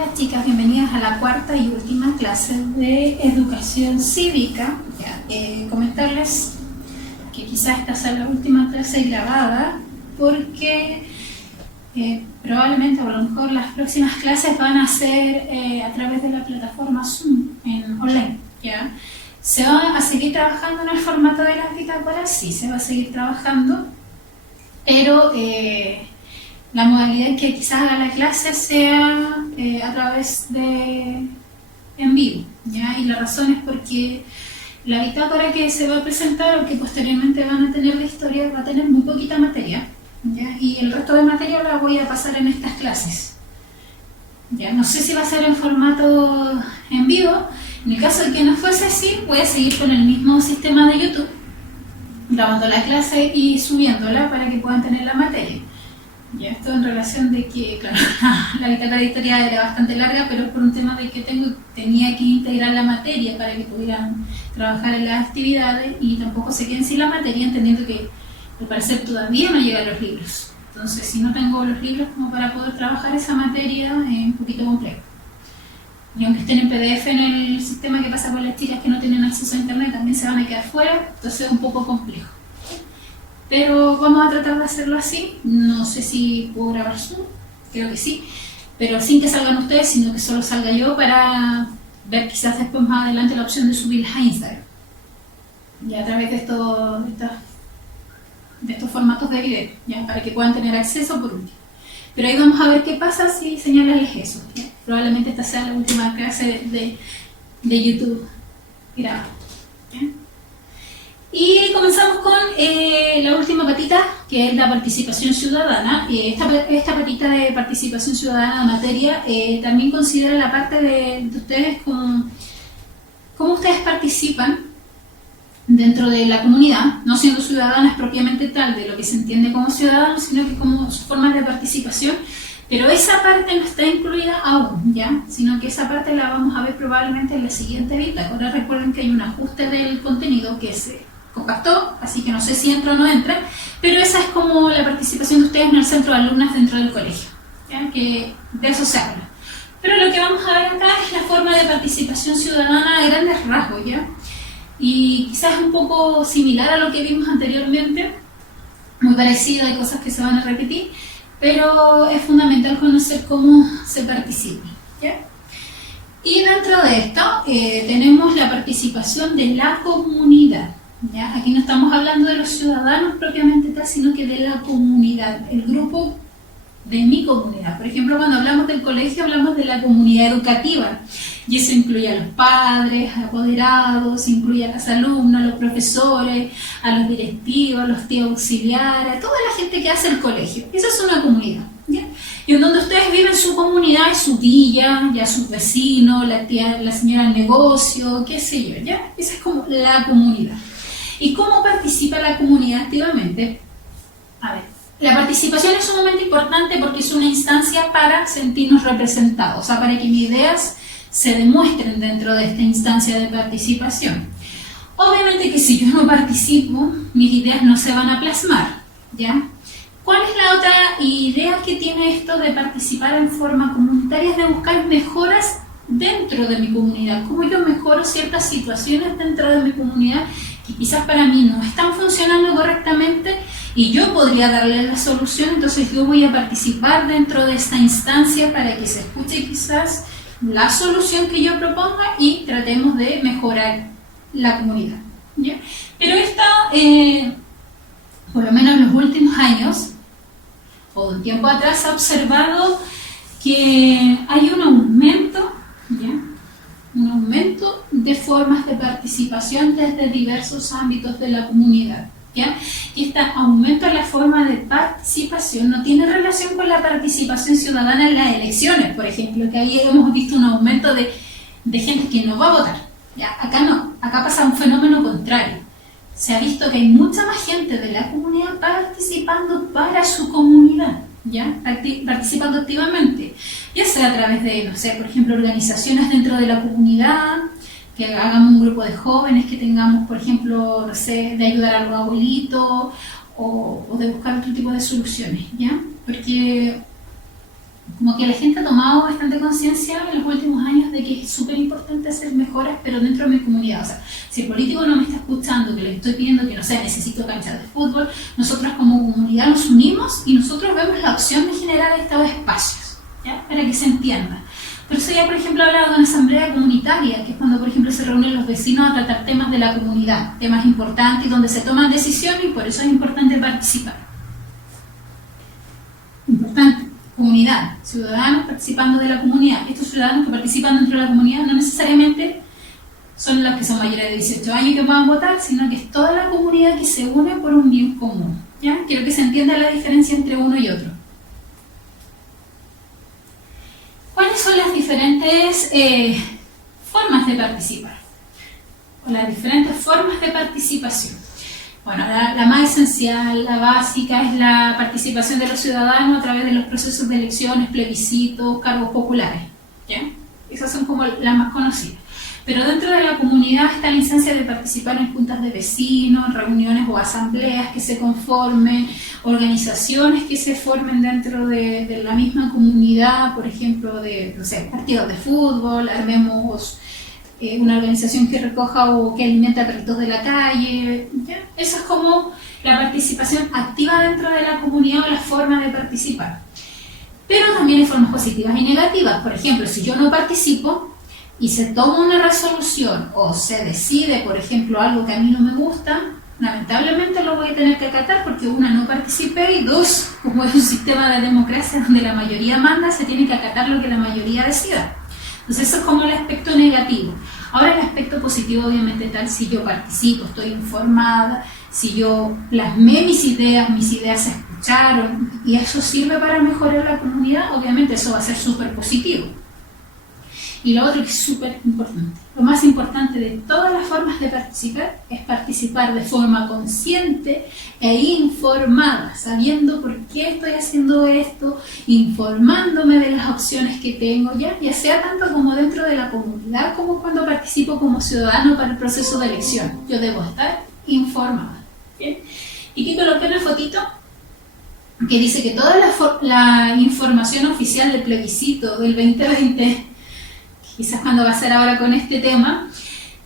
Hola chicas, bienvenidas a la cuarta y última clase de educación cívica. Comentarles que quizás esta sea la última clase grabada porque probablemente o a lo mejor las próximas clases van a ser a través de la plataforma Zoom en online. ¿Ya? ¿Se va a seguir trabajando en el formato de las bitácoras? Sí, se va a seguir trabajando, pero la modalidad en que quizás haga la clase sea a través de en vivo, ¿ya? Y la razón es porque la bitácora que se va a presentar o que posteriormente van a tener de historia va a tener muy poquita materia, ¿ya? Y el resto de materia la voy a pasar en estas clases. Ya no sé si va a ser en formato en vivo. En el caso de que no fuese así, voy a seguir con el mismo sistema de YouTube, grabando la clase y subiéndola para que puedan tener la materia. Ya esto en relación de que, claro, la bitácora editorial era bastante larga, pero por un tema de que tenía que integrar la materia para que pudieran trabajar en las actividades y tampoco se queden sin la materia, entendiendo que al parecer todavía no llegan los libros. Entonces, si no tengo los libros como para poder trabajar esa materia, es un poquito complejo. Y aunque estén en PDF en el sistema que pasa con las chicas que no tienen acceso a internet, también se van a quedar fuera, entonces es un poco complejo. Pero vamos a tratar de hacerlo así. No sé si puedo grabar Zoom, creo que sí, pero sin que salgan ustedes, sino que solo salga yo para ver quizás después más adelante la opción de subirlas a Instagram. Y a través de estos formatos de video, ¿ya? Para que puedan tener acceso por último. Pero ahí vamos a ver qué pasa si señalarles eso, ¿ya? Probablemente esta sea la última clase de YouTube grabada, ¿ya? Y comenzamos con la última patita, que es la participación ciudadana. Esta patita de participación ciudadana de materia también considera la parte de ustedes como cómo ustedes participan dentro de la comunidad, no siendo ciudadanas propiamente tal de lo que se entiende como ciudadanos, sino que como sus formas de participación. Pero esa parte no está incluida aún, ¿ya? Sino que esa parte la vamos a ver probablemente en la siguiente bitácora. Recuerden que hay un ajuste del contenido que se compactó, así que no sé si entra o no entra, pero esa es como la participación de ustedes en el centro de alumnas dentro del colegio, ¿ya? Que de eso se habla. Pero lo que vamos a ver acá es la forma de participación ciudadana a grandes rasgos, ¿ya? Y quizás un poco similar a lo que vimos anteriormente, muy parecido, hay cosas que se van a repetir, pero es fundamental conocer cómo se participa, ¿ya? Y dentro de esto tenemos la participación de la comunidad, ¿ya? Aquí no estamos hablando de los ciudadanos propiamente tal, sino que de la comunidad, el grupo de mi comunidad. Por ejemplo, cuando hablamos del colegio, hablamos de la comunidad educativa, y eso incluye a los padres, a apoderados, incluye a los alumnos, a los profesores, a los directivos, a los tíos auxiliares, a toda la gente que hace el colegio. Esa es una comunidad, ¿ya? Y en donde ustedes viven su comunidad, es su villa, ya sus vecinos, la tía, la señora del negocio, qué sé yo, ¿ya? Esa es como la comunidad. ¿Y cómo participa la comunidad activamente? A ver, la participación es sumamente importante porque es una instancia para sentirnos representados, o sea, para que mis ideas se demuestren dentro de esta instancia de participación. Obviamente que si yo no participo, mis ideas no se van a plasmar, ¿ya? ¿Cuál es la otra idea que tiene esto de participar en forma comunitaria? Es de buscar mejoras dentro de mi comunidad. ¿Cómo yo mejoro ciertas situaciones dentro de mi comunidad que quizás para mí no están funcionando correctamente y yo podría darle la solución? Entonces yo voy a participar dentro de esta instancia para que se escuche quizás la solución que yo proponga y tratemos de mejorar la comunidad, ¿ya? Pero esta, por lo menos en los últimos años, o un tiempo atrás, ha observado que hay un aumento, ¿ya? Un aumento de formas de participación desde diversos ámbitos de la comunidad, ¿ya? Y este aumento en la forma de participación no tiene relación con la participación ciudadana en las elecciones, por ejemplo, que ahí hemos visto un aumento de gente que no va a votar, ¿ya? Acá no, acá pasa un fenómeno contrario. Se ha visto que hay mucha más gente de la comunidad participando para su comunidad, ¿ya? Participando activamente, ya sea a través de, no sé, por ejemplo, organizaciones dentro de la comunidad, que hagamos un grupo de jóvenes, que tengamos, por ejemplo, no sé, de ayudar a los abuelitos o de buscar otro tipo de soluciones, ¿ya? Porque como que la gente ha tomado bastante conciencia en los últimos años de que es súper importante hacer mejoras, pero dentro de mi comunidad. O sea, si el político no me está escuchando, que le estoy pidiendo que, no sé, necesito canchas de fútbol, nosotros como comunidad nos unimos y nosotros vemos la opción de generar estos espacios, ¿ya? Para que se entienda. Por eso ya, por ejemplo, he hablado de una asamblea comunitaria, que es cuando, por ejemplo, se reúnen los vecinos a tratar temas de la comunidad, temas importantes, donde se toman decisiones y por eso es importante participar. Importante. Comunidad, ciudadanos participando de la comunidad. Estos ciudadanos que participan dentro de la comunidad no necesariamente son los que son mayores de 18 años que puedan votar, sino que es toda la comunidad que se une por un bien común. ¿Ya? Quiero que se entienda la diferencia entre uno y otro. ¿Cuáles son las diferentes formas de participar? O las diferentes formas de participación. Bueno, la más esencial, la básica, es la participación de los ciudadanos a través de los procesos de elecciones, plebiscitos, cargos populares. ¿Ya? Esas son como las más conocidas. Pero dentro de la comunidad está la instancia de participar en juntas de vecinos, en reuniones o asambleas que se conformen, organizaciones que se formen dentro de la misma comunidad, por ejemplo, de, no sé, partidos de fútbol, armemos una organización que recoja o que alimente a perritos de la calle. ¿Ya? Eso es como la participación activa dentro de la comunidad o la forma de participar. Pero también hay formas positivas y negativas. Por ejemplo, si yo no participo y se toma una resolución o se decide, por ejemplo, algo que a mí no me gusta, lamentablemente lo voy a tener que acatar porque una, no participé, y dos, como es un sistema de democracia donde la mayoría manda, se tiene que acatar lo que la mayoría decida. Entonces eso es como el aspecto negativo. Ahora el aspecto positivo obviamente tal, si yo participo, estoy informada, si yo plasmé mis ideas se escucharon y eso sirve para mejorar la comunidad, obviamente eso va a ser súper positivo. Y lo otro que es súper importante, lo más importante de todas las formas de participar es participar de forma consciente e informada, sabiendo por qué estoy haciendo esto, informándome de las opciones que tengo, ya sea tanto como dentro de la comunidad como cuando participo como ciudadano para el proceso de elección. Yo debo estar informada. ¿Bien? Y aquí coloqué una fotito que dice que toda la información oficial del plebiscito del 2020, quizás cuando va a ser ahora con este tema,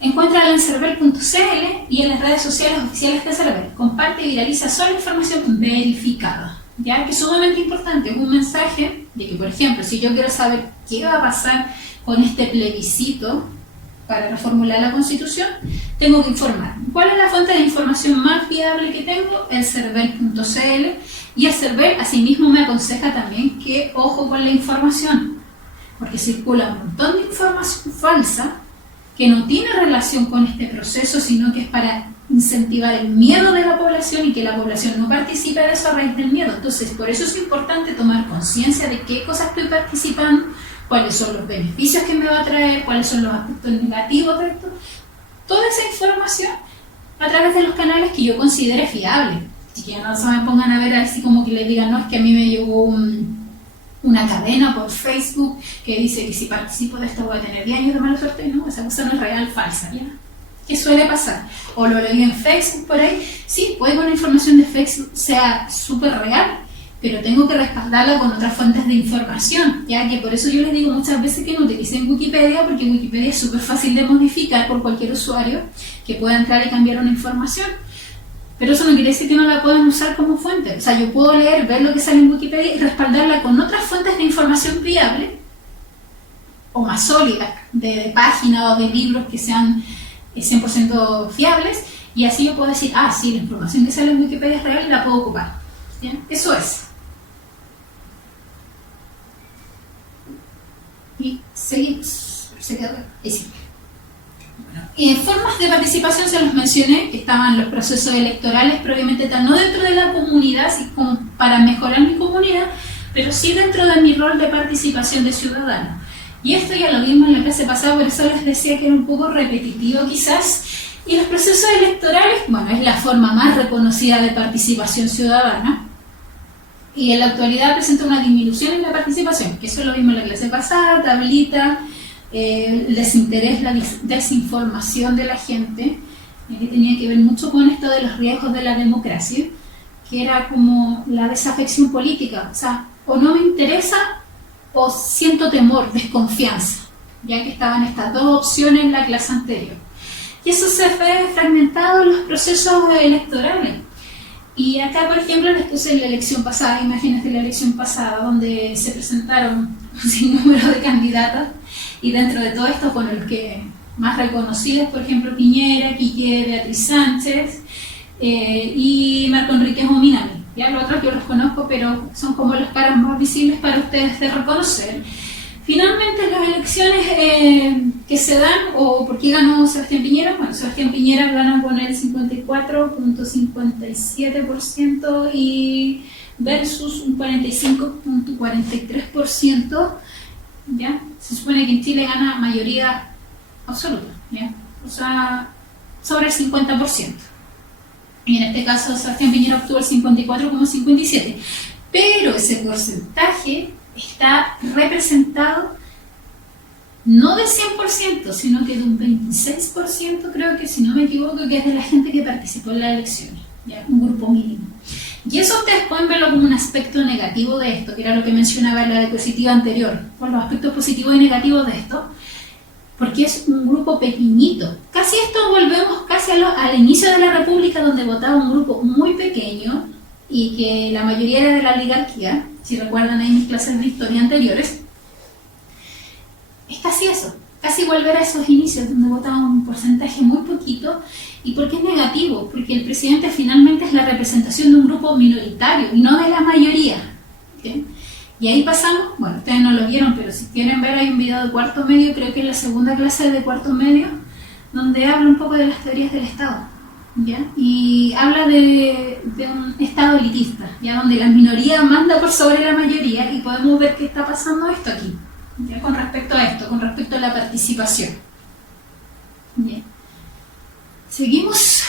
encuéntrala en cervel.cl y en las redes sociales oficiales de Cervel. Comparte y viraliza solo información verificada, ya que es sumamente importante. Es un mensaje de que, por ejemplo, si yo quiero saber qué va a pasar con este plebiscito para reformular la Constitución, tengo que informar. ¿Cuál es la fuente de información más fiable que tengo? El cervel.cl, y el Cervel asimismo me aconseja también que ojo con la información, porque circula un montón de información falsa que no tiene relación con este proceso, sino que es para incentivar el miedo de la población y que la población no participe de eso a raíz del miedo. Entonces, por eso es importante tomar conciencia de qué cosas estoy participando, cuáles son los beneficios que me va a traer, cuáles son los aspectos negativos de esto. Toda esa información a través de los canales que yo considere fiables. Y que no se me pongan a ver así como que les digan, no, es que a mí me llegó una cadena por Facebook que dice que si participo de esto voy a tener 10 años de mala suerte. No, esa cosa no es real, falsa, ¿ya? ¿Qué suele pasar? O lo leí en Facebook por ahí. Sí, puede que una información de Facebook sea súper real, pero tengo que respaldarla con otras fuentes de información, ya que por eso yo les digo muchas veces que no utilicen Wikipedia, porque Wikipedia es súper fácil de modificar por cualquier usuario que pueda entrar y cambiar una información. Pero eso no quiere decir que no la puedan usar como fuente. O sea, yo puedo leer, ver lo que sale en Wikipedia y respaldarla con otras fuentes de información fiable o más sólidas, de páginas o de libros que sean 100% fiables, y así yo puedo decir, ah, sí, la información que sale en Wikipedia es real y la puedo ocupar. ¿Bien? Eso es. Y seguimos. Se quedó ahí sí. Formas de participación se los mencioné, que estaban los procesos electorales, pero obviamente no dentro de la comunidad, así como para mejorar mi comunidad, pero sí dentro de mi rol de participación de ciudadano. Y esto ya lo vimos en la clase pasada, por eso les decía que era un poco repetitivo quizás. Y los procesos electorales, bueno, es la forma más reconocida de participación ciudadana. Y en la actualidad presenta una disminución en la participación, que eso lo vimos en la clase pasada, tablita, el desinterés, la desinformación de la gente, que tenía que ver mucho con esto de los riesgos de la democracia, que era como la desafección política, o sea, o no me interesa o siento temor, desconfianza, ya que estaban estas dos opciones en la clase anterior. Y eso se ve fragmentado en los procesos electorales. Y acá, por ejemplo, les puse la elección pasada, imágenes de la elección pasada, donde se presentaron un sinnúmero de candidatas, y dentro de todo esto, bueno, los que más reconocidos, por ejemplo, Piñera, Quique, Beatriz Sánchez y Marco Enríquez Ominami. Ya los otros yo los conozco, pero son como los caras más visibles para ustedes de reconocer. Finalmente, las elecciones que se dan, o por qué ganó Sebastián Piñera, bueno, Sebastián Piñera gana con el 54.57% y versus un 45.43%, ¿ya? Se supone que en Chile gana mayoría absoluta, ¿ya? O sea, sobre el 50%. Y en este caso Sebastián Piñera obtuvo el 54.57%, pero ese porcentaje está representado no del 100%, sino que de un 26%, creo que, si no me equivoco, que es de la gente que participó en las elecciones, ¿ya? Un grupo mínimo. Y eso ustedes pueden verlo como un aspecto negativo de esto, que era lo que mencionaba en la diapositiva anterior, por los aspectos positivos y negativos de esto, porque es un grupo pequeñito. Casi esto volvemos casi al inicio de la República, donde votaba un grupo muy pequeño y que la mayoría era de la oligarquía. Si recuerdan ahí mis clases de historia anteriores, es casi eso, casi volver a esos inicios donde votaba un porcentaje muy poquito. ¿Y por qué es negativo? Porque el presidente finalmente es la representación de un grupo minoritario y no de la mayoría, ¿okay? Y ahí pasamos, bueno, ustedes no lo vieron, pero si quieren ver, hay un video de cuarto medio, creo que es la segunda clase de cuarto medio, donde habla un poco de las teorías del Estado, ¿ya? Y habla de un Estado elitista, ¿ya? Donde la minoría manda por sobre la mayoría, y podemos ver qué está pasando esto aquí, ¿ya? Con respecto a esto, con respecto a la participación. Bien. Seguimos.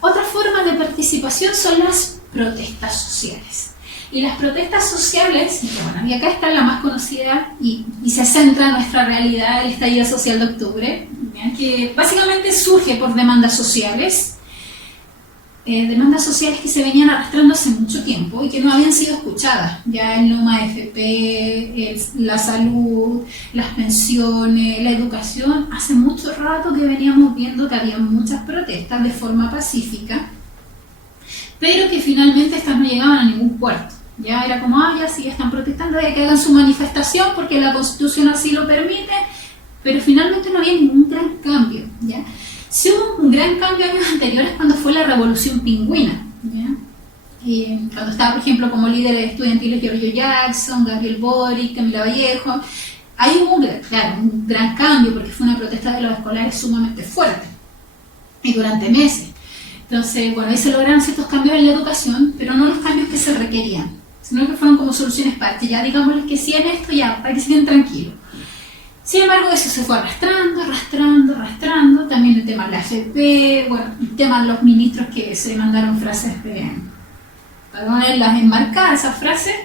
Otra forma de participación son las protestas sociales. Y las protestas sociales, bueno, y acá está la más conocida y se centra en nuestra realidad, el estallido social de octubre, ¿ya? Que básicamente surge por demandas sociales que se venían arrastrando hace mucho tiempo y que no habían sido escuchadas. Ya el NUMA AFP, la salud, las pensiones, la educación, hace mucho rato que veníamos viendo que había muchas protestas de forma pacífica, pero que finalmente estas no llegaban a ningún puerto. Ya era como, ya sí, están protestando, ya que hagan su manifestación porque la Constitución así lo permite, pero finalmente no había ningún gran cambio, ¿ya? Sí hubo un gran cambio años anteriores cuando fue la Revolución Pingüina, ¿ya? Cuando estaba, por ejemplo, como líderes estudiantiles Giorgio Jackson, Gabriel Boric, Camila Vallejo. Ahí hubo un gran cambio porque fue una protesta de los escolares sumamente fuerte y durante meses. Entonces, bueno, ahí se lograron ciertos cambios en la educación, pero no los cambios que se requerían, sino que fueron como soluciones parches. Ya digámosles que sí en esto, ya, para que se queden tranquilos. Sin embargo, eso se fue arrastrando. También el tema de la AFP, bueno, el tema de los ministros que se mandaron frases para ponerlas enmarcadas, esas frases,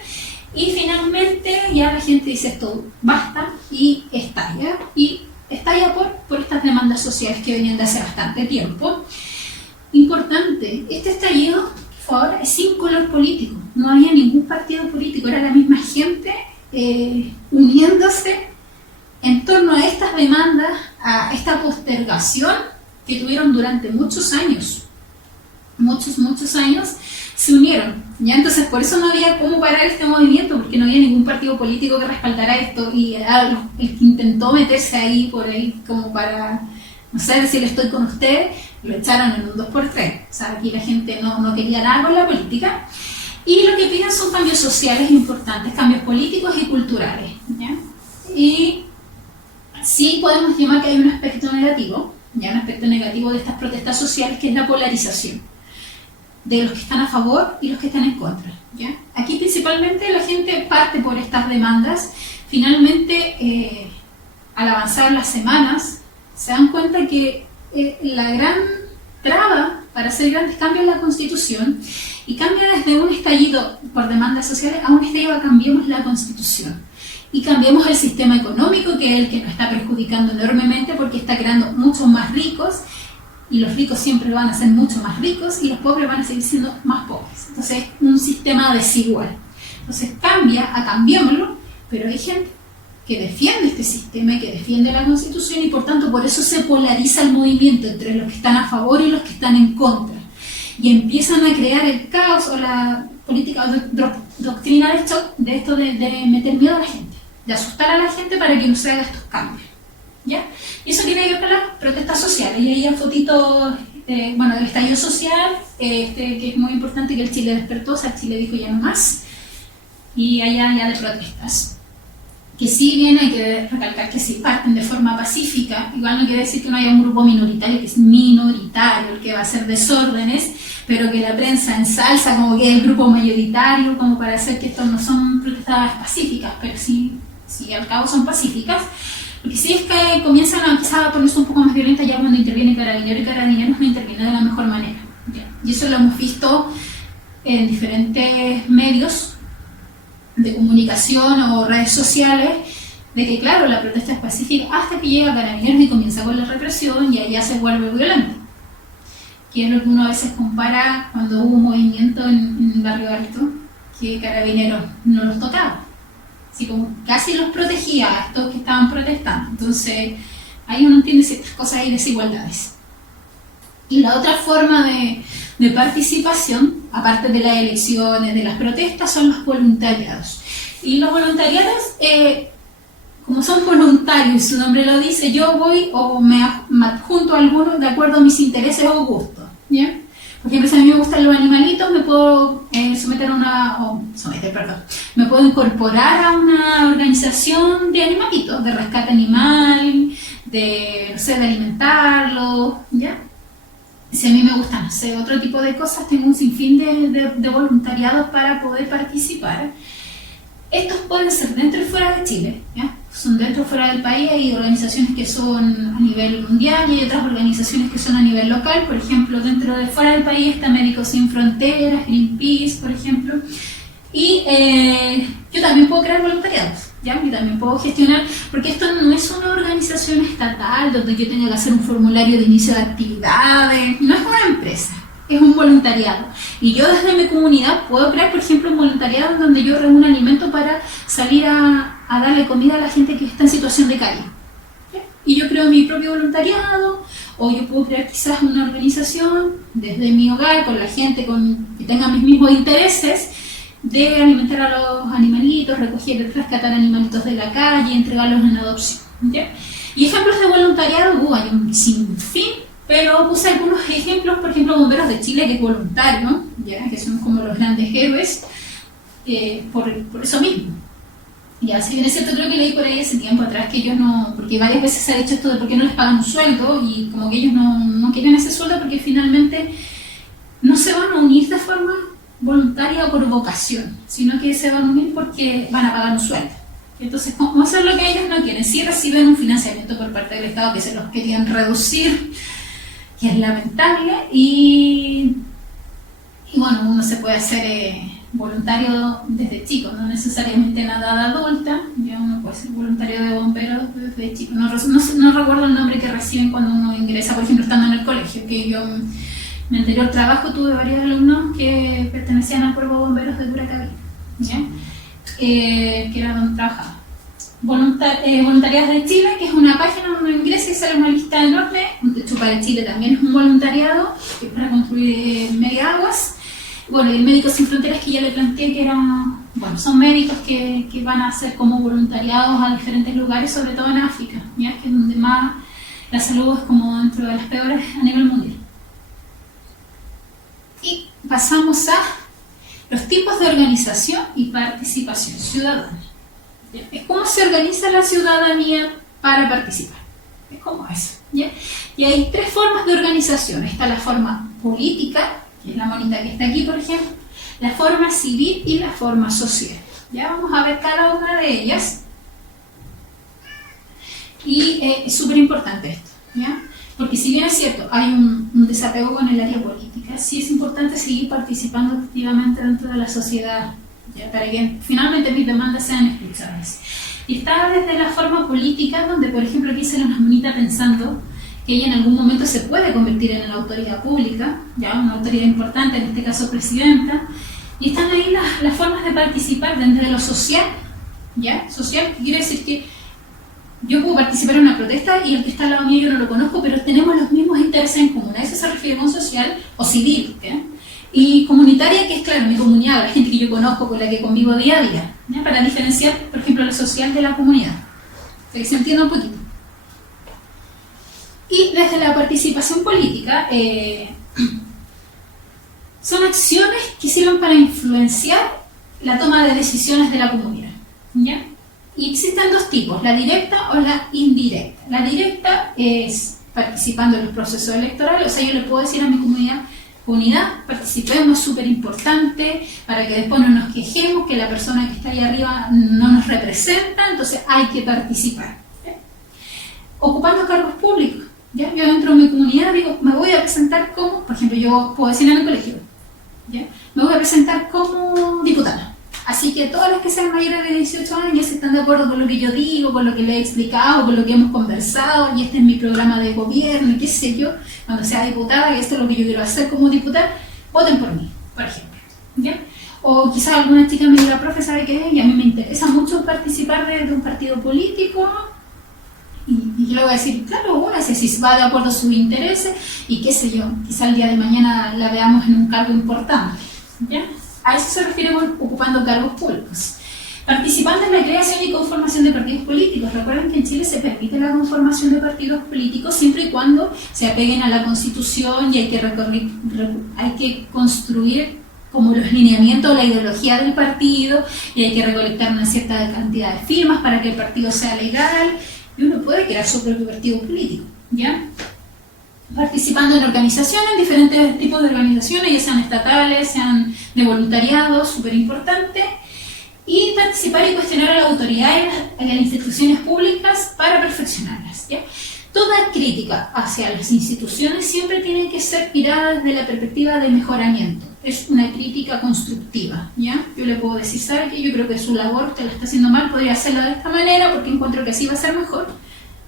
y finalmente ya la gente dice esto basta y estalla. Y estalla por estas demandas sociales que venían de hace bastante tiempo. Importante, este estallido fue ahora sin color político, no había ningún partido político, era la misma gente uniéndose en torno a estas demandas, a esta postergación que tuvieron durante muchos años, se unieron, ¿ya? Entonces por eso no había cómo parar este movimiento, porque no había ningún partido político que respaldara esto, y el que intentó meterse ahí por ahí como para, no sé, decir estoy con usted, lo echaron en un 2x3, o sea, aquí la gente no quería nada con la política, y lo que piden son cambios sociales importantes, cambios políticos y culturales, ¿ya? Y sí podemos llamar que hay un aspecto negativo, ya un aspecto negativo de estas protestas sociales, que es la polarización de los que están a favor y los que están en contra, ¿ya? Aquí principalmente la gente parte por estas demandas. Finalmente, al avanzar las semanas, se dan cuenta que la gran traba para hacer grandes cambios en la Constitución, y cambia desde un estallido por demandas sociales a un estallido a cambiemos la Constitución. Y cambiemos el sistema económico, que es el que nos está perjudicando enormemente porque está creando muchos más ricos, y los ricos siempre van a ser mucho más ricos y los pobres van a seguir siendo más pobres. Entonces es un sistema desigual. Entonces cambia a cambiémoslo, pero hay gente que defiende este sistema y que defiende la Constitución y por tanto por eso se polariza el movimiento entre los que están a favor y los que están en contra. Y empiezan a crear el caos o la política doctrina de esto de meter miedo a la gente, de asustar a la gente para que no se haga estos cambios. ¿Ya? Y eso tiene que ver con las protestas sociales. Y ahí hay fotitos del estallido social, que es muy importante, que el Chile despertó, o sea, Chile dijo ya no más. Y allá ya de protestas. Que sí bien hay que recalcar que si parten de forma pacífica, igual no quiere decir que no haya un grupo minoritario, que es minoritario, el que va a hacer desórdenes, pero que la prensa ensalza como que es el grupo mayoritario, como para hacer que estos no son protestas pacíficas, pero sí al cabo son pacíficas, porque si es que comienzan a ponerse un poco más violentas ya cuando interviene Carabineros, y Carabineros no interviene de la mejor manera. ¿Ya? Y eso lo hemos visto en diferentes medios de comunicación o redes sociales, de que claro, la protesta es pacífica hasta que llega Carabineros y comienza con la represión y allá se vuelve violento. Que es lo que uno a veces compara cuando hubo un movimiento en el Barrio Alto, que Carabineros no los tocaba, así como casi los protegía a estos que estaban protestando. Entonces ahí uno entiende ciertas cosas y desigualdades. Y la otra forma de participación, aparte de las elecciones, de las protestas, son los voluntariados. Y los voluntariados, como son voluntarios, su nombre lo dice, yo voy o me adjunto a algunos de acuerdo a mis intereses o gustos. ¿Ya? Por ejemplo, si a mí me gustan los animalitos, me puedo me puedo incorporar a una organización de animalitos, de rescate animal, de alimentarlos, ¿ya? Si a mí me gustan, no sé, otro tipo de cosas, tengo un sinfín de voluntariados para poder participar. Estos pueden ser dentro y fuera de Chile, ¿ya? Son dentro y fuera del país, hay organizaciones que son a nivel mundial y hay otras organizaciones que son a nivel local. Por ejemplo, dentro de fuera del país está Médicos Sin Fronteras, Greenpeace, por ejemplo. Y yo también puedo crear voluntariados, ¿ya? Yo también puedo gestionar, porque esto no es una organización estatal donde yo tenga que hacer un formulario de inicio de actividades, no es una empresa, es un voluntariado. Y yo desde mi comunidad puedo crear, por ejemplo, un voluntariado donde yo reúno alimento para salir a darle comida a la gente que está en situación de calle. ¿Ya? Y yo creo mi propio voluntariado, o yo puedo crear quizás una organización desde mi hogar con la gente que tenga mis mismos intereses, de alimentar a los animalitos, rescatar animalitos de la calle, entregarlos en adopción. ¿Ya? Y ejemplos de voluntariado, hay un sinfín, pero puse algunos ejemplos, por ejemplo, Bomberos de Chile, que es voluntario, ¿ya? Que son como los grandes héroes, por eso mismo. Ya, si bien es cierto, creo que leí por ahí hace tiempo atrás que ellos no, porque varias veces se ha dicho esto de por qué no les pagan un sueldo, y como que ellos no quieren ese sueldo porque finalmente no se van a unir de forma voluntaria o por vocación, sino que se van a unir porque van a pagar un sueldo. Entonces, como eso es lo que ellos no quieren, sí reciben un financiamiento por parte del Estado que se los querían reducir, que es lamentable, y bueno, uno se puede hacer voluntario desde chico, no necesariamente en la edad adulta, ya uno puede ser voluntario de bomberos desde chico. No recuerdo el nombre que reciben cuando uno ingresa, por ejemplo, estando en el colegio, que yo en mi anterior trabajo tuve varios alumnos que pertenecían al cuerpo de bomberos de Curacaví, ¿ya? Que era donde trabajaba. Voluntariados de Chile, que es una página donde uno ingresa y sale una lista enorme. De hecho, para Chile también es un voluntariado, que es para construir megaguas. Bueno, y el Médicos Sin Fronteras, que ya le planteé que son médicos que van a hacer como voluntariados a diferentes lugares, sobre todo en África, ¿ya? Que es donde más la salud es como dentro de las peores a nivel mundial. Y pasamos a los tipos de organización y participación ciudadana. Es cómo se organiza la ciudadanía para participar. Es como eso, ¿ya? Y hay tres formas de organización. Está la forma política, que es la monita que está aquí, por ejemplo, la forma civil y la forma social. Ya vamos a ver cada una de ellas. Y es súper importante esto, ¿ya? Porque si bien es cierto, hay un desapego con el área política, sí es importante seguir participando activamente dentro de la sociedad, ¿ya? Para que finalmente mis demandas sean escuchadas. Y está desde la forma política, donde por ejemplo aquí se nos monita pensando que ella en algún momento se puede convertir en una autoridad pública, ya una autoridad importante, en este caso presidenta, Y están ahí las formas de participar desde lo social, ¿ya? Social, que quiere decir que yo puedo participar en una protesta y el que está al lado mío yo no lo conozco, pero tenemos los mismos intereses en común. A eso se refiere con social o civil, ¿ya? Y comunitaria, que es, claro, mi comunidad, la gente que yo conozco, con la que convivo día a día, ¿ya? Para diferenciar, por ejemplo, lo social de la comunidad. Para que se entienda un poquito. Y desde la participación política, son acciones que sirven para influenciar la toma de decisiones de la comunidad, ¿ya? Y existen dos tipos, la directa o la indirecta. La directa es participando en los procesos electorales, o sea, yo le puedo decir a mi comunidad, participemos, súper importante, para que después no nos quejemos que la persona que está ahí arriba no nos representa, entonces hay que participar, ¿sí? Ocupando cargos públicos, ¿ya? Yo dentro de mi comunidad digo, me voy a presentar como, por ejemplo, yo puedo decir en el colegio, ¿ya? Me voy a presentar como diputada. Así que todos los que sean mayores de 18 años están de acuerdo con lo que yo digo, con lo que le he explicado, con lo que hemos conversado, y este es mi programa de gobierno, y qué sé yo, cuando sea diputada, y esto es lo que yo quiero hacer como diputada, voten por mí, por ejemplo, ¿ya? O quizás alguna chica me diga, profe, ¿sabe qué? Y a mí me interesa mucho participar de un partido político, y yo le voy a decir, claro, únase si va de acuerdo a sus intereses, y qué sé yo, quizás el día de mañana la veamos en un cargo importante, ¿ya? A eso se refiere con ocupando cargos públicos. Participando en la creación y conformación de partidos políticos. Recuerden que en Chile se permite la conformación de partidos políticos siempre y cuando se apeguen a la Constitución y hay que construir como los lineamientos o la ideología del partido, y hay que recolectar una cierta cantidad de firmas para que el partido sea legal, y uno puede crear su propio partido político, ¿ya? Participando en organizaciones, diferentes tipos de organizaciones, ya sean estatales, sean de voluntariado, súper importante, y participar y cuestionar a la autoridad en las instituciones públicas para perfeccionarlas, ¿ya? Toda crítica hacia las instituciones siempre tiene que ser mirada desde la perspectiva de mejoramiento. Es una crítica constructiva, ¿ya? Yo le puedo decir, ¿sabe qué? Yo creo que su labor te la está haciendo mal, podría hacerla de esta manera porque encuentro que así va a ser mejor.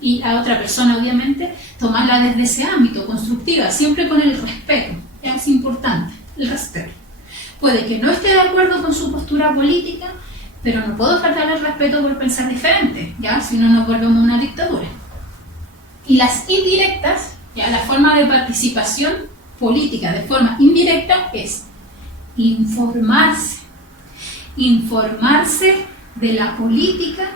Y a otra persona, obviamente, tomarla desde ese ámbito, constructiva, siempre con el respeto. ¿Ya? Es importante, el respeto. Puede que no esté de acuerdo con su postura política, pero no puedo faltarle el respeto por pensar diferente, ¿ya? Si no nos volvemos una dictadura. Y las indirectas, ¿ya? La forma de participación política de forma indirecta es informarse. Informarse de la política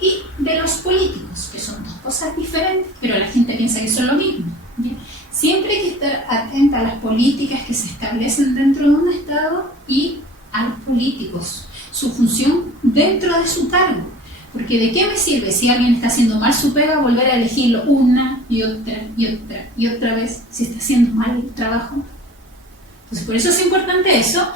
y de los políticos, que son dos cosas diferentes, pero la gente piensa que son lo mismo, ¿bien? Siempre hay que estar atenta a las políticas que se establecen dentro de un Estado y a los políticos, su función dentro de su cargo, porque ¿de qué me sirve si alguien está haciendo mal su pega volver a elegirlo una y otra y otra y otra vez si está haciendo mal el trabajo? Entonces por eso es importante eso.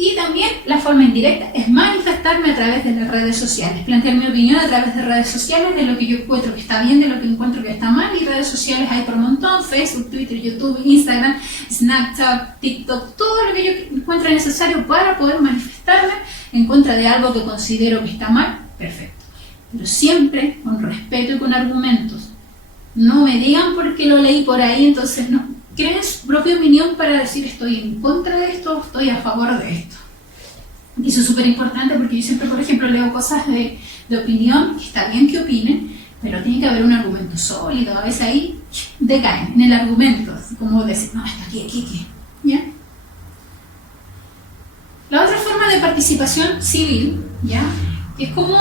Y también la forma indirecta es manifestarme a través de las redes sociales, plantear mi opinión a través de redes sociales, de lo que yo encuentro que está bien, de lo que encuentro que está mal, y redes sociales hay por un montón, Facebook, Twitter, YouTube, Instagram, Snapchat, TikTok, todo lo que yo encuentre necesario para poder manifestarme en contra de algo que considero que está mal, perfecto. Pero siempre con respeto y con argumentos. No me digan porque lo leí por ahí, entonces no. Creen su propia opinión para decir estoy en contra de esto, estoy a favor de esto. Y eso es súper importante porque yo siempre, por ejemplo, leo cosas de opinión, que está bien que opinen, pero tiene que haber un argumento sólido. A veces ahí decaen en el argumento, así como decir, no, esto aquí, ¿ya? La otra forma de participación civil, ¿ya? Es como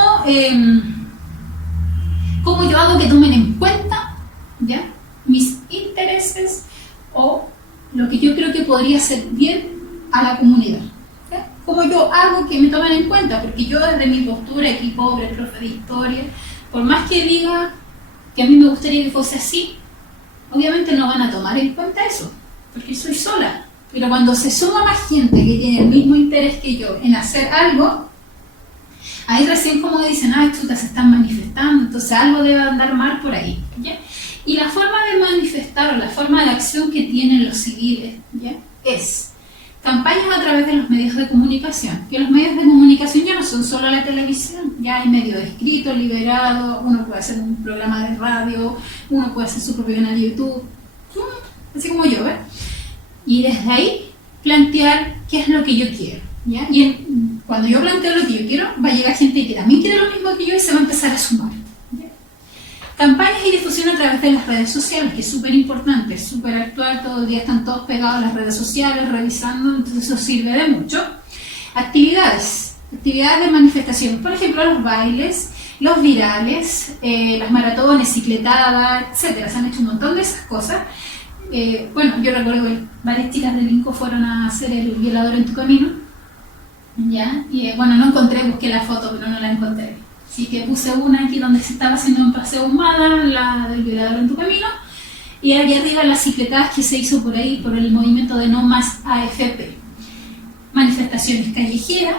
yo hago que tomen en cuenta, ¿ya? Mis intereses o lo que yo creo que podría ser bien a la comunidad. ¿Ya? ¿Cómo yo hago que me tomen en cuenta? Porque yo desde mi postura, aquí pobre, profe de historia, por más que diga que a mí me gustaría que fuese así, obviamente no van a tomar en cuenta eso, porque soy sola. Pero cuando se suma más gente que tiene el mismo interés que yo en hacer algo, ahí recién como dicen, chuta, se están manifestando, entonces algo debe andar mal por ahí, ¿ya? Y la forma de manifestar o la forma de acción que tienen los civiles, ¿ya? Es campañas a través de los medios de comunicación, que los medios de comunicación ya no son solo la televisión, ya hay medios escritos, liberados, uno puede hacer un programa de radio, uno puede hacer su propio canal de YouTube, así como yo, ¿ves? Y desde ahí plantear qué es lo que yo quiero, ¿ya? Y cuando yo planteo lo que yo quiero, va a llegar gente que también quiere lo mismo que yo y se va a empezar a sumar. ¿Ya? Campañas y difusión a través de las redes sociales, que es súper importante, es súper actual, todo el día están todos pegados a las redes sociales, revisando, entonces eso sirve de mucho. Actividades de manifestación, por ejemplo los bailes, los virales, las maratones, cicletadas, etcétera. Se han hecho un montón de esas cosas. Bueno, yo recuerdo que varias chicas del INCO fueron a hacer el violador en tu camino, ¿ya? Y bueno, no encontré, busqué la foto, pero no la encontré. Así que puse una aquí donde se estaba haciendo un paseo humada, la del violador en tu camino, y aquí arriba las cicletadas que se hizo por ahí, por el movimiento de No Más AFP. Manifestaciones callejeras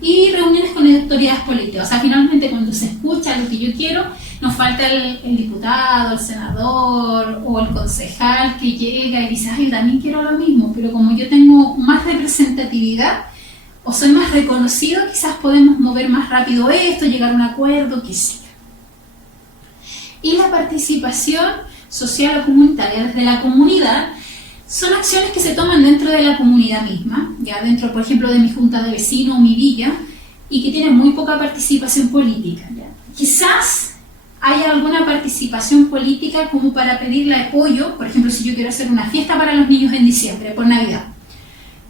y reuniones con autoridades políticas. O sea, finalmente cuando se escucha lo que yo quiero, nos falta el diputado, el senador o el concejal que llega y dice, ay, también quiero lo mismo, pero como yo tengo más representatividad o soy más reconocido, quizás podemos mover más rápido esto, llegar a un acuerdo, qué sé yo. Y la participación social o comunitaria desde la comunidad son acciones que se toman dentro de la comunidad misma, ya dentro, por ejemplo, de mi junta de vecinos o mi villa, y que tienen muy poca participación política. ¿Ya? Quizás haya alguna participación política como para pedirle apoyo, por ejemplo, si yo quiero hacer una fiesta para los niños en diciembre, por Navidad,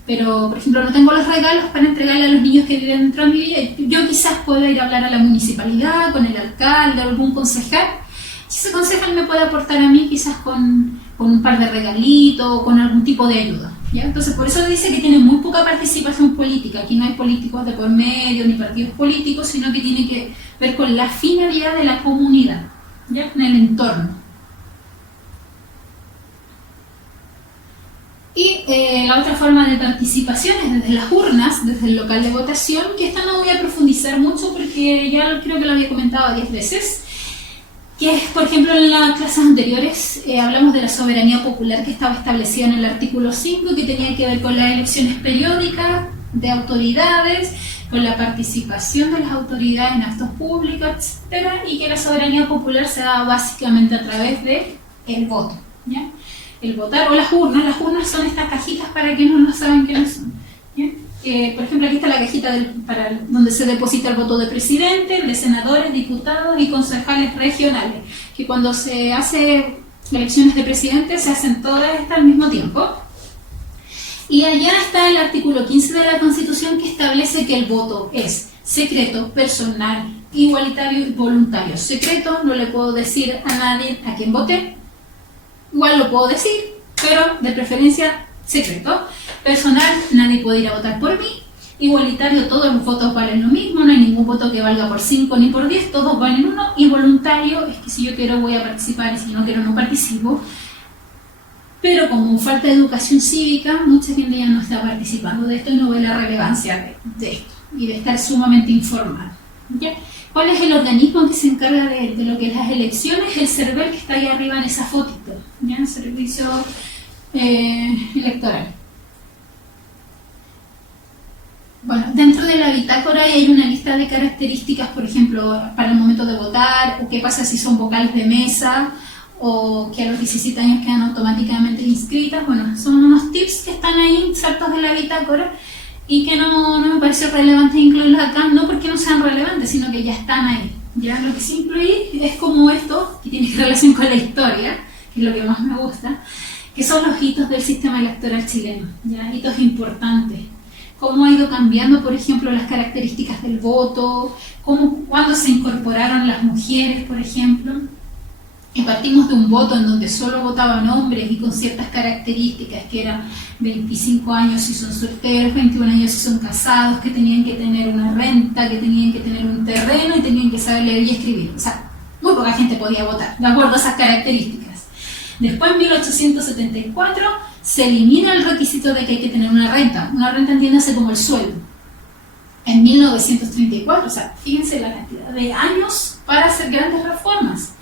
pero, por ejemplo, no tengo los regalos para entregarle a los niños que viven dentro de mi villa, yo quizás pueda ir a hablar a la municipalidad, con el alcalde, algún concejal. Si ese concejal me puede aportar a mí quizás con un par de regalitos o con algún tipo de ayuda, ¿ya? Entonces por eso dice que tiene muy poca participación política. Aquí no hay políticos de por medio ni partidos políticos, sino que tiene que ver con la finalidad de la comunidad, ¿ya? En el entorno. Y la otra forma de participación es desde las urnas, desde el local de votación, que esta no voy a profundizar mucho porque ya creo que lo había comentado 10 veces. Que es, por ejemplo, en las clases anteriores hablamos de la soberanía popular que estaba establecida en el artículo 5, que tenía que ver con las elecciones periódicas de autoridades, con la participación de las autoridades en actos públicos, etc. Y que la soberanía popular se da básicamente a través del voto, ¿ya? El votar o las urnas son estas cajitas para quienes no saben qué son, ¿ya? Por ejemplo, aquí está la cajita donde se deposita el voto de presidente, de senadores, diputados y concejales regionales, que cuando se hace elecciones de presidente se hacen todas estas al mismo tiempo. Y allá está el artículo 15 de la Constitución que establece que el voto es secreto, personal, igualitario y voluntario. Secreto, no le puedo decir a nadie a quién voté, igual lo puedo decir, pero de preferencia secreto. Personal, nadie puede ir a votar por mí. Igualitario, todos los votos valen lo mismo, no hay ningún voto que valga por 5 ni por 10, todos valen 1. Y voluntario, es que si yo quiero voy a participar y si no quiero no participo. Pero como falta de educación cívica, mucha gente ya no está participando de esto y no ve la relevancia de esto y de estar sumamente informado, ¿ya? ¿Cuál es el organismo que se encarga de lo que es las elecciones? El CERVEL, que está ahí arriba en esa fotito, ¿ya? El Servicio Electoral. Bueno, dentro de la bitácora hay una lista de características, por ejemplo, para el momento de votar, o qué pasa si son vocales de mesa, o que a los 17 años quedan automáticamente inscritas. Bueno, son unos tips que están ahí insertos de la bitácora y que no me pareció relevante incluirlos acá, no porque no sean relevantes, sino que ya están ahí. Ya lo que sí incluí es como esto, que tiene relación con la historia, que es lo que más me gusta, que son los hitos del sistema electoral chileno, ya, hitos importantes. Cómo ha ido cambiando, por ejemplo, las características del voto, cuándo se incorporaron las mujeres, por ejemplo. Y partimos de un voto en donde solo votaban hombres y con ciertas características, que eran 25 años si son solteros, 21 años si son casados, que tenían que tener una renta, que tenían que tener un terreno y tenían que saber leer y escribir. O sea, muy poca gente podía votar, de acuerdo a esas características. Después, en 1874, se elimina el requisito de que hay que tener una renta. Una renta entiéndase como el sueldo. En 1934, o sea, fíjense la cantidad de años para hacer grandes reformas.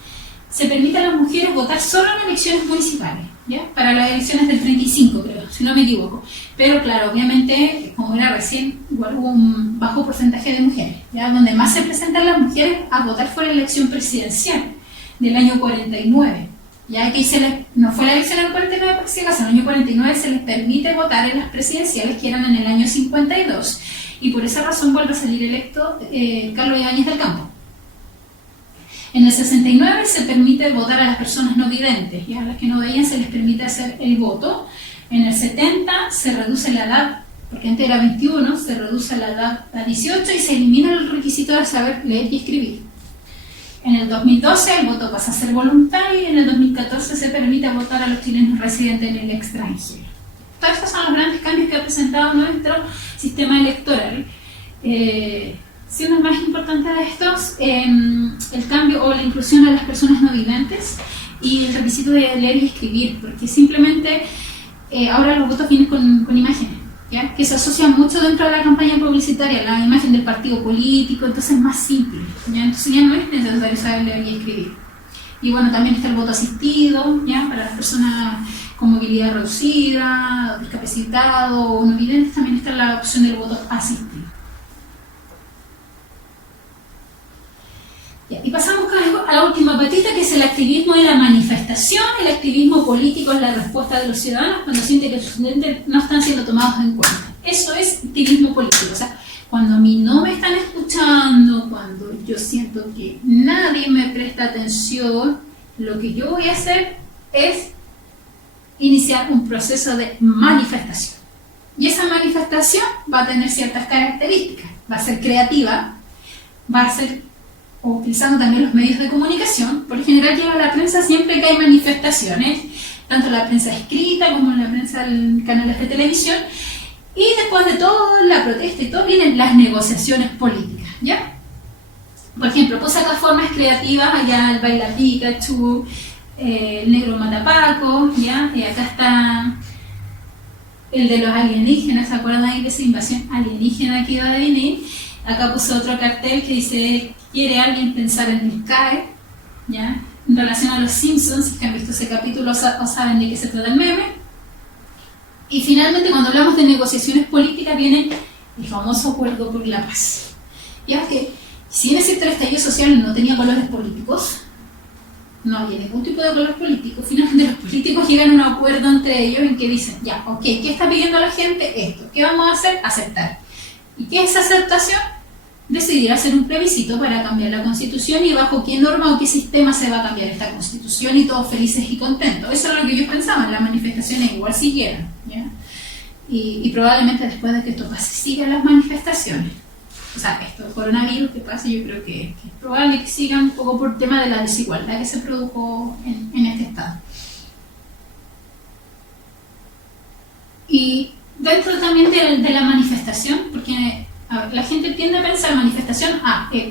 Se permite a las mujeres votar solo en elecciones municipales, ¿ya? Para las elecciones del 35, creo, si no me equivoco. Pero claro, obviamente, como era recién, igual hubo un bajo porcentaje de mujeres, ¿ya? Donde más se presentan las mujeres a votar fue la elección presidencial del año 49. Ya que no fue la elección del 49 por si acaso, en el año 49 se les permite votar en las presidenciales que eran en el año 52 y por esa razón vuelve a salir electo Carlos Ibáñez del Campo. En el 69 se permite votar a las personas no videntes, ya a las que no veían se les permite hacer el voto. En el 70 se reduce la edad, porque antes era 21, se reduce la edad a 18 y se elimina el requisito de saber leer y escribir. En el 2012 el voto pasa a ser voluntario y en el 2014 se permite votar a los chilenos residentes en el extranjero. Todos estos son los grandes cambios que ha presentado nuestro sistema electoral. Siendo el más importante de estos, el cambio o la inclusión a las personas no videntes y el requisito de leer y escribir, porque simplemente ahora los votos vienen con imágenes, ¿ya? Que se asocian mucho dentro de la campaña publicitaria, la imagen del partido político, entonces es más simple, ¿ya? Entonces ya no es necesario saber leer y escribir. Y bueno, también está el voto asistido, ¿ya? Para las personas con movilidad reducida, discapacitados o no videntes, también está la opción del voto asistido. Y pasamos a la última patita, que es el activismo y la manifestación. El activismo político es la respuesta de los ciudadanos cuando sienten que sus derechos no están siendo tomados en cuenta. Eso es activismo político. O sea, cuando a mí no me están escuchando, cuando yo siento que nadie me presta atención, lo que yo voy a hacer es iniciar un proceso de manifestación. Y esa manifestación va a tener ciertas características. Va a ser creativa, va a ser utilizando también los medios de comunicación. Por lo general llega a la prensa siempre que hay manifestaciones, tanto la prensa escrita como en la prensa en canales de televisión, y después de todo, la protesta y todo, vienen las negociaciones políticas, ¿ya? Por ejemplo, puse acá formas creativas, allá el baila Pikachu, el negro matapaco, ¿ya? Y acá está el de los alienígenas, ¿se acuerdan ahí de esa invasión alienígena que iba a venir? Acá puse otro cartel que dice: ¿quiere alguien pensar en el CAE? ¿Ya? En relación a los Simpsons, si han visto ese capítulo o saben de qué se trata el meme. Y finalmente, cuando hablamos de negociaciones políticas, viene el famoso acuerdo por la paz. Ya que, si en ese estallido social no tenía colores políticos, no había ningún tipo de color político, finalmente los políticos llegan a un acuerdo entre ellos en que dicen: ya, ok, ¿qué está pidiendo la gente? Esto. ¿Qué vamos a hacer? Aceptar. ¿Y qué es esa aceptación? Decidir hacer un plebiscito para cambiar la Constitución y bajo qué norma o qué sistema se va a cambiar esta Constitución, y todos felices y contentos. Eso es lo que ellos pensaban, las manifestaciones igual siguieran, ¿ya? Y probablemente después de que esto pase, sigan las manifestaciones. O sea, esto, coronavirus que pase, yo creo que es probable que sigan un poco por tema de la desigualdad que se produjo en este estado. Y dentro también de la manifestación, porque a ver, la gente tiende a pensar manifestación,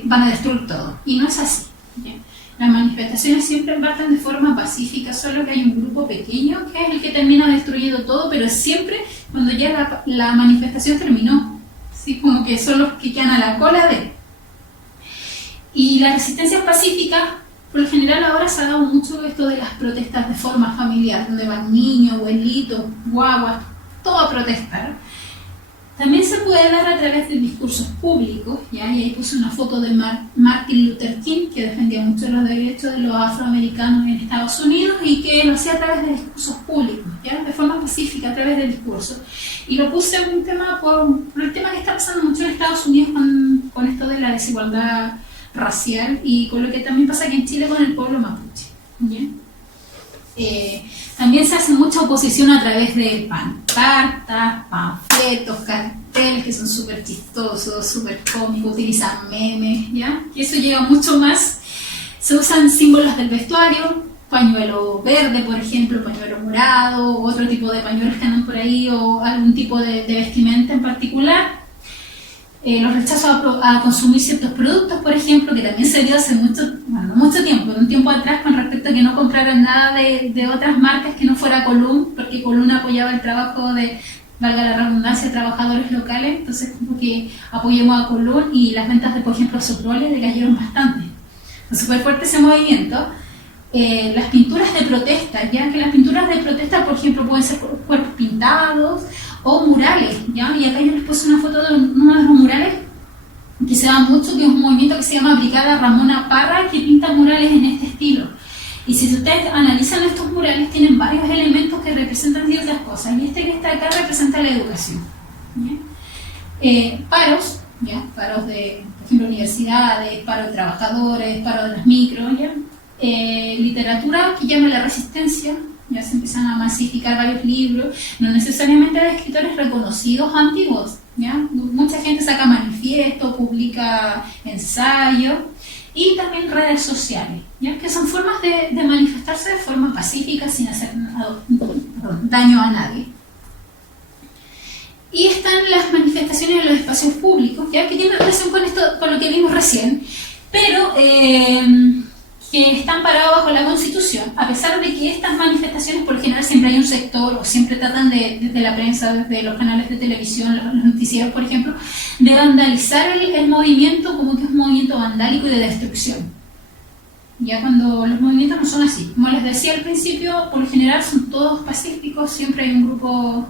van a destruir todo, y no es así, ¿ya? Las manifestaciones siempre parten de forma pacífica, solo que hay un grupo pequeño que es el que termina destruyendo todo, pero siempre cuando ya la manifestación terminó, ¿sí? Como que son los que quedan a la cola de. Y la resistencia pacífica, por lo general ahora se ha dado mucho esto de las protestas de forma familiar, donde van niños, abuelitos, guaguas, todo a protestar. También se puede dar a través de discursos públicos, ¿ya? Y ahí puse una foto de Martin Luther King, que defendía mucho los derechos de los afroamericanos en Estados Unidos y que lo hacía a través de discursos públicos, ¿ya? De forma pacífica, a través del discurso. Y lo puse un tema por el tema que está pasando mucho en Estados Unidos con esto de la desigualdad racial y con lo que también pasa aquí en Chile con el pueblo mapuche, ¿ya? También se hace mucha oposición a través de pancartas, panfletos, carteles que son súper chistosos, súper cómicos, utilizan memes, ¿ya? Y eso llega mucho más. Se usan símbolos del vestuario, pañuelo verde, por ejemplo, pañuelo morado, otro tipo de pañuelos que andan por ahí, o algún tipo de vestimenta en particular. Los rechazos a consumir ciertos productos, por ejemplo, que también se dio hace mucho tiempo, un tiempo atrás, con respecto a que no compraran nada de otras marcas que no fuera Column, porque Column apoyaba el trabajo de, valga la redundancia, trabajadores locales, entonces como que apoyemos a Column y las ventas de, por ejemplo, Soprole le cayeron bastante. Fue súper fuerte ese movimiento. Las pinturas de protesta, ya que las pinturas de protesta, por ejemplo, pueden ser cuerpos pintados o murales, ¿ya? Y acá yo les puse una foto de uno de los murales que se da mucho, que es un movimiento que se llama Brigada Ramona Parra, que pinta murales en este estilo. Y si ustedes analizan estos murales, tienen varios elementos que representan ciertas cosas. Y este que está acá representa la educación. Paros, ¿ya? Paros de, por ejemplo, universidades, paro de trabajadores, paro de las micros, ¿ya? Literatura que llama la resistencia, ya se empiezan a masificar varios libros, no necesariamente de escritores reconocidos antiguos, ¿ya? Mucha gente saca manifiestos, publica ensayos, y también redes sociales, ¿ya? Que son formas de manifestarse de forma pacífica sin hacer daño a nadie. Y están las manifestaciones en los espacios públicos, ¿ya? Que tienen relación con esto, con lo que vimos recién, pero que están parados bajo la Constitución, a pesar de que estas manifestaciones por lo general siempre hay un sector, o siempre tratan desde la prensa, desde los canales de televisión, los noticieros por ejemplo, de vandalizar el movimiento como que es un movimiento vandálico y de destrucción. Ya cuando los movimientos no son así, como les decía al principio, por lo general son todos pacíficos, siempre hay un grupo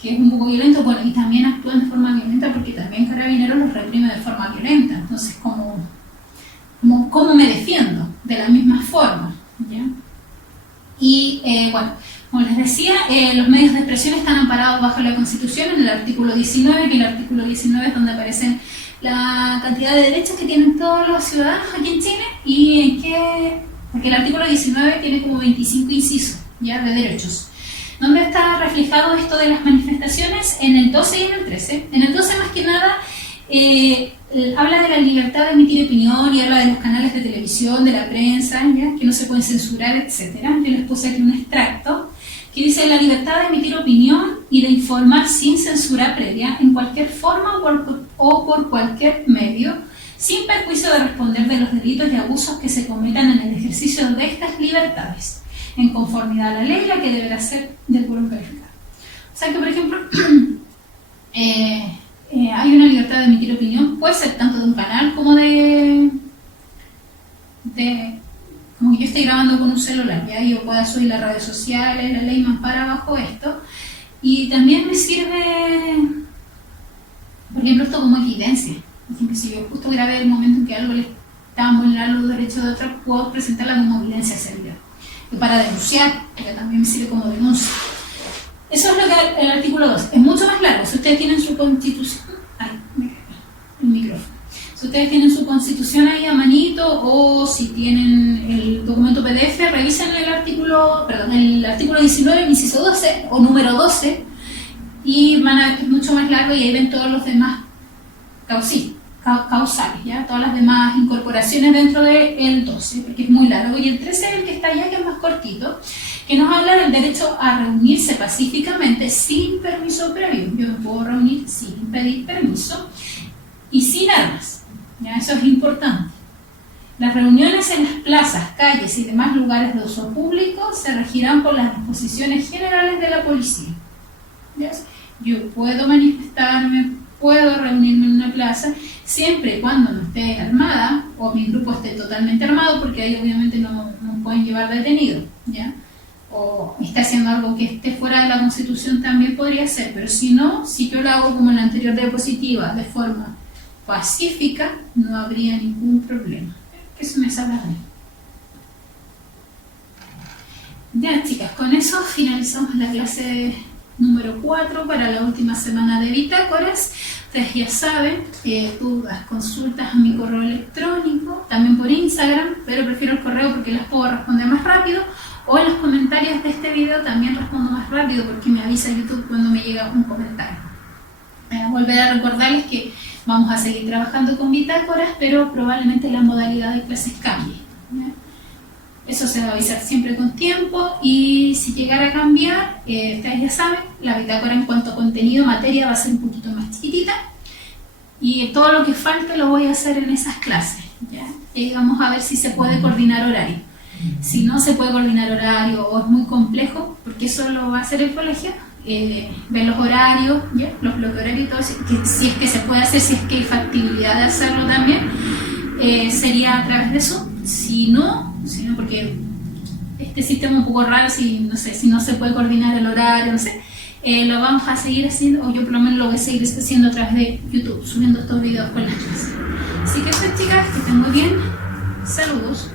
que es un poco violento, bueno, y también actúan de forma violenta porque también Carabineros los reprime de forma violenta, entonces ¿cómo me defiendo? De la misma forma, ¿ya? Y bueno, como les decía, los medios de expresión están amparados bajo la Constitución en el artículo 19, que el artículo 19 es donde aparecen la cantidad de derechos que tienen todos los ciudadanos aquí en Chile y en qué, porque el artículo 19 tiene como 25 incisos, ¿ya? De derechos. ¿Dónde está reflejado esto de las manifestaciones? En el 12 y en el 13. En el 12 más que nada habla de la libertad de emitir opinión y habla de los canales de televisión, de la prensa, ¿ya? Que no se pueden censurar, etc. Yo les puse aquí un extracto que dice la libertad de emitir opinión y de informar sin censura previa en cualquier forma o por cualquier medio, sin perjuicio de responder de los delitos y abusos que se cometan en el ejercicio de estas libertades, en conformidad a la ley, la que deberá ser del quórum calificado. O sea que, por ejemplo, hay una libertad de emitir opinión, puede ser tanto de un canal como como que yo esté grabando con un celular, ya yo pueda subir las redes sociales, la ley me ampara bajo esto, y también me sirve, por ejemplo, esto como evidencia. Por ejemplo, si yo justo grabé el momento en que algo le estaban vulnerando los derechos de otros, puedo presentarla como evidencia servida. Y para denunciar, porque también me sirve como denuncia. Eso es lo que el artículo 2. Es mucho más largo. Si ustedes tienen su constitución... Ay, el micrófono. Si ustedes tienen su constitución ahí a manito o si tienen el documento PDF, revisen el artículo 19, inciso 12 o número 12 y van a ver que es mucho más largo y ahí ven todos los demás causales, ¿ya? Todas las demás incorporaciones dentro del 12, porque es muy largo. Y el 13 es el que está allá, que es más cortito, que nos habla del derecho a reunirse pacíficamente sin permiso previo. Yo me puedo reunir sin pedir permiso y sin armas, ¿ya? Eso es importante. Las reuniones en las plazas, calles y demás lugares de uso público se regirán por las disposiciones generales de la policía, ¿ya? Yo puedo manifestarme, puedo reunirme en una plaza, siempre y cuando no esté armada o mi grupo esté totalmente armado, porque ahí obviamente no pueden llevar detenido, ¿ya? O está haciendo algo que esté fuera de la Constitución también podría ser, pero si no, si yo lo hago como en la anterior diapositiva, de forma pacífica, no habría ningún problema. Eso me sabe a mí. Ya, chicas, con eso finalizamos la clase número 4 para la última semana de bitácoras. Ustedes ya saben, dudas, consultas a mi correo electrónico, también por Instagram, pero prefiero el correo porque las puedo responder más rápido, o en los comentarios de este video también respondo más rápido porque me avisa YouTube cuando me llega un comentario. Volver a recordarles que vamos a seguir trabajando con bitácoras, pero probablemente la modalidad de clases cambie, ¿ya? Eso se va a avisar siempre con tiempo y si llegara a cambiar, ustedes ya saben, la bitácora en cuanto a contenido, materia va a ser un poquito más chiquitita y todo lo que falte lo voy a hacer en esas clases, ¿ya? Y vamos a ver si se puede coordinar horario. Si no se puede coordinar horario o es muy complejo, porque eso lo va a hacer el colegio, ver los horarios, ¿ya? Los bloques horarios y todo, si es que se puede hacer, si es que hay factibilidad de hacerlo también, sería a través de eso. Si no, porque este sistema es un poco raro, si no se puede coordinar el horario, no sé, lo vamos a seguir haciendo, o yo por lo menos lo voy a seguir haciendo a través de YouTube, subiendo estos videos con las clases. Así que eso, chicas, que estén muy bien, saludos.